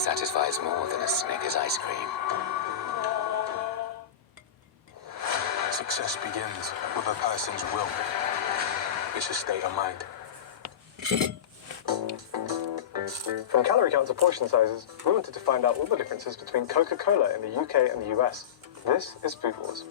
satisfies more than a Snickers ice cream. Success begins with a person's will. It's a state of mind. From calorie counts to portion sizes, we wanted to find out all the differences between Coca-Cola in the UK and the US. This is Food Wars.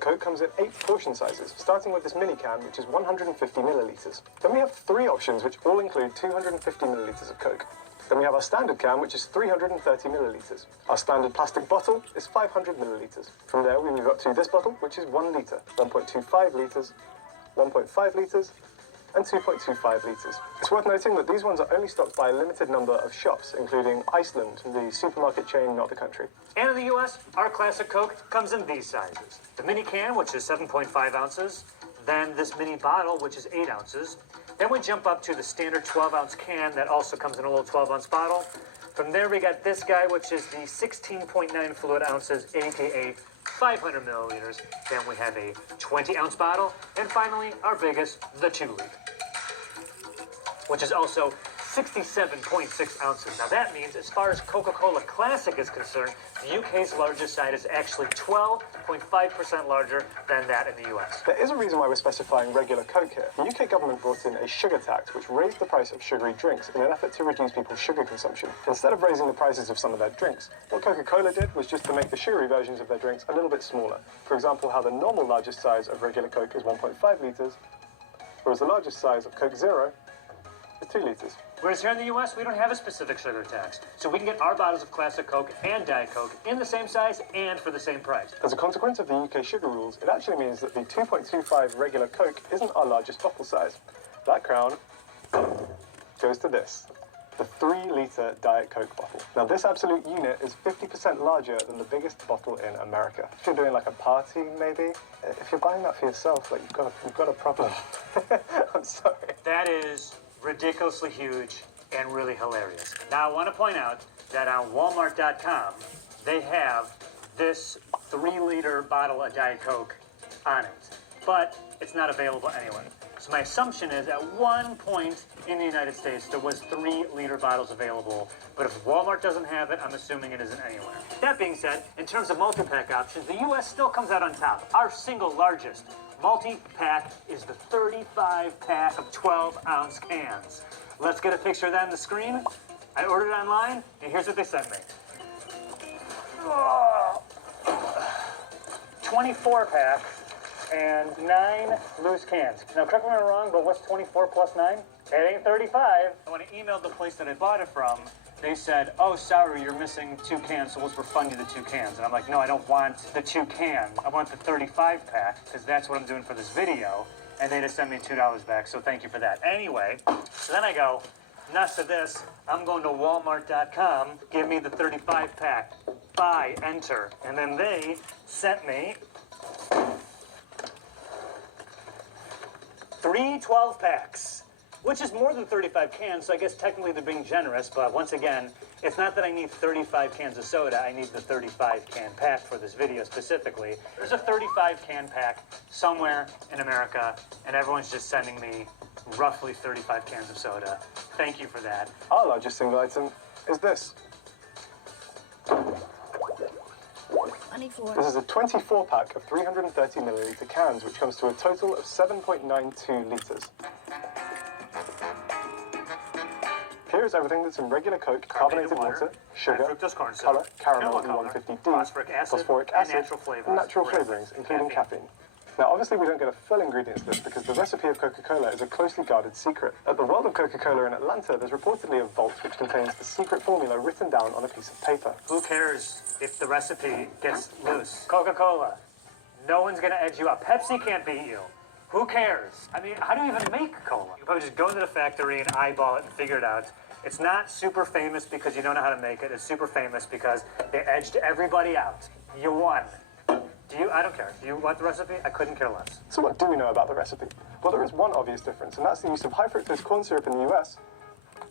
Coke comes in 8 portion sizes, starting with this mini can, which is 150 millilitres. Then we have 3 options, which all include 250 millilitres of Coke. Then we have our standard can, which is 330 millilitres. Our standard plastic bottle is 500 millilitres. From there, we move up to this bottle, which is 1 litre, 1.25 litres, 1.5 litres, and 2.25 litres. It's worth noting that these ones are only stocked by a limited number of shops, including Iceland, the supermarket chain, not the country. And in the US, our classic Coke comes in these sizes. The mini can, which is 7.5 ounces, then this mini bottle, which is 8 ounces. Then we jump up to the standard 12-ounce can that also comes in a little 12-ounce bottle. From there, we got this guy, which is the 16.9 fluid ounces, aka 500 milliliters. Then we have a 20-ounce bottle. And finally, our biggest, the 2-liter, which is also 67.6 ounces. Now that means, as far as Coca-Cola Classic is concerned, the UK's largest size is actually 12.5% larger than that in the US. There is a reason why we're specifying regular Coke here. The UK government brought in a sugar tax, which raised the price of sugary drinks in an effort to reduce people's sugar consumption. Instead of raising the prices of some of their drinks, what Coca-Cola did was just to make the sugary versions of their drinks a little bit smaller. For example, how the normal largest size of regular Coke is 1.5 litres, whereas the largest size of Coke Zero is 2 litres. Whereas here in the US, we don't have a specific sugar tax. So we can get our bottles of Classic Coke and Diet Coke in the same size and for the same price. As a consequence of the UK sugar rules, it actually means that the 2.25 regular Coke isn't our largest bottle size. That crown goes to this, the 3-litre Diet Coke bottle. Now this absolute unit is 50% larger than the biggest bottle in America. If you're doing like a party, maybe, if you're buying that for yourself, like you've got a problem. I'm sorry. That is ridiculously huge and really hilarious. Now I want to point out that on Walmart.com, they have this 3-liter bottle of Diet Coke on it, but it's not available anywhere. So my assumption is at one point in the United States, there was 3-liter bottles available, but if Walmart doesn't have it, I'm assuming it isn't anywhere. That being said, in terms of multi-pack options, the US still comes out on top. Our single largest multi-pack is the 35-pack of 12-ounce cans. Let's get a picture of that on the screen. I ordered it online, and here's what they sent me. 24-pack and 9 loose cans. Now, correct me if I'm wrong, but what's 24 plus 9? It ain't 35. When I emailed the place that I bought it from, they said, oh, sorry, you're missing 2 cans, so we'll refund you the 2 cans. And I'm like, no, I don't want the 2 cans. I want the 35-pack, because that's what I'm doing for this video. And they just sent me $2 back, so thank you for that. Anyway, so then I go, nuts to this, I'm going to Walmart.com, give me the 35-pack, buy, enter. And then they sent me 3 12-packs, which is more than 35 cans, so I guess technically they're being generous, but once again, it's not that I need 35 cans of soda, I need the 35-can pack for this video specifically. There's a 35-can pack somewhere in America, and everyone's just sending me roughly 35 cans of soda. Thank you for that. Our largest single item is this. 24. This is a 24-pack of 330 milliliter cans, which comes to a total of 7.92 litres. Here is everything that's in regular Coke: carbonated water, sugar, fructose corn syrup, colour, caramel, color, E150D, phosphoric acid, and natural flavors. and natural flavourings, including caffeine. Now, obviously, we don't get a full ingredients list because the recipe of Coca-Cola is a closely guarded secret. At the World of Coca-Cola in Atlanta, there's reportedly a vault which contains the secret formula written down on a piece of paper. Who cares if the recipe gets loose? Coca-Cola, no one's gonna edge you up. Pepsi can't beat you. Who cares? I mean, how do you even make cola? You probably just go into the factory and eyeball it and figure it out. It's not super famous because you don't know how to make it. It's super famous because they edged everybody out. You won. I don't care. Do you want the recipe? I couldn't care less. So what do we know about the recipe? Well, there is one obvious difference, and that's the use of high fructose corn syrup in the US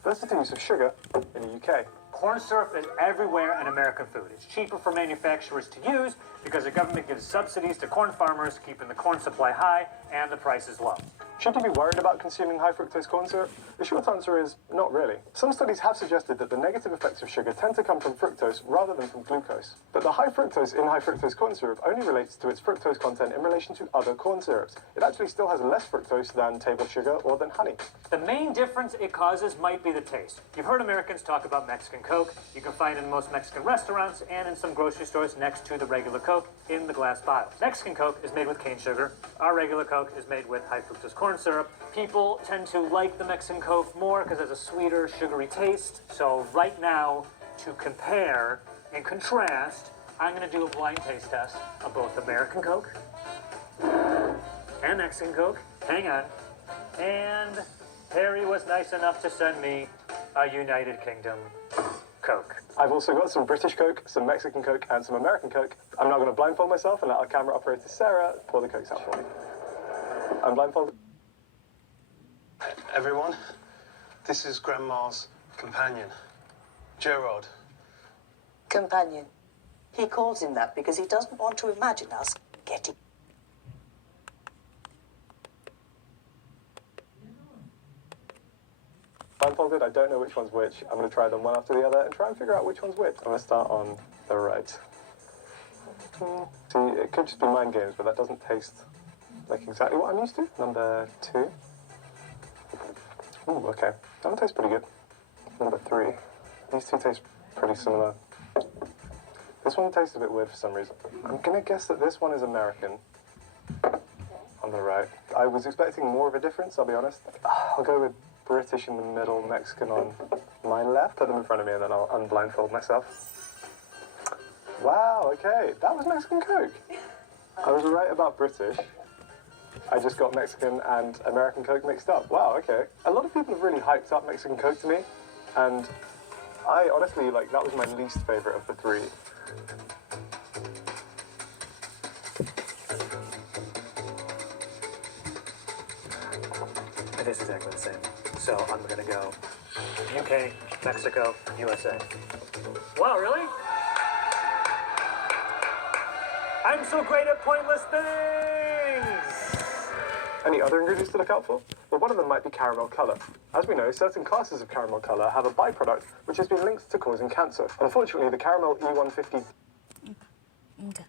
versus the use of sugar in the UK. Corn syrup is everywhere in American food. It's cheaper for manufacturers to use because the government gives subsidies to corn farmers, keeping the corn supply high and the prices low. Should you be worried about consuming high fructose corn syrup? The short answer is not really. Some studies have suggested that the negative effects of sugar tend to come from fructose rather than from glucose. But the high fructose in high fructose corn syrup only relates to its fructose content in relation to other corn syrups. It actually still has less fructose than table sugar or than honey. The main difference it causes might be the taste. You've heard Americans talk about Mexican Coke. You can find it in most Mexican restaurants and in some grocery stores next to the regular Coke in the glass bottle. Mexican Coke is made with cane sugar. Our regular Coke is made with high fructose corn syrup. People tend to like the Mexican Coke more because it has a sweeter, sugary taste. So right now, to compare and contrast, I'm going to do a blind taste test of both American Coke and Mexican Coke. Hang on. And Harry was nice enough to send me a United Kingdom Coke. I've also got some British Coke, some Mexican Coke, and some American Coke. I'm now going to blindfold myself and let our camera operator Sarah pour the Cokes out for me. I'm blindfolded. Everyone, this is Grandma's companion, Gerard. Companion. He calls him that because he doesn't want to imagine us getting... Blindfolded, I don't know which one's which. I'm going to try them one after the other and try and figure out which one's which. I'm going to start on the right. See, it could just be mind games, but that doesn't taste like exactly what I'm used to. Number 2. Ooh, okay. That one tastes pretty good. Number 3. These two taste pretty similar. This one tastes a bit weird for some reason. I'm going to guess that this one is American. On the right. I was expecting more of a difference, I'll be honest. I'll go with British in the middle, Mexican on my left. Put them in front of me and then I'll unblindfold myself. Wow, okay. That was Mexican Coke. I was right about British. I just got Mexican and American Coke mixed up. Wow, okay. A lot of people have really hyped up Mexican Coke to me, and I honestly, that was my least favorite of the 3. It is exactly the same. So I'm going to go UK, Mexico, USA. Wow, really? I'm so great at pointless things! Any other ingredients to look out for? Well, one of them might be caramel colour. As we know, certain classes of caramel colour have a byproduct which has been linked to causing cancer. Unfortunately, the caramel E150... Okay.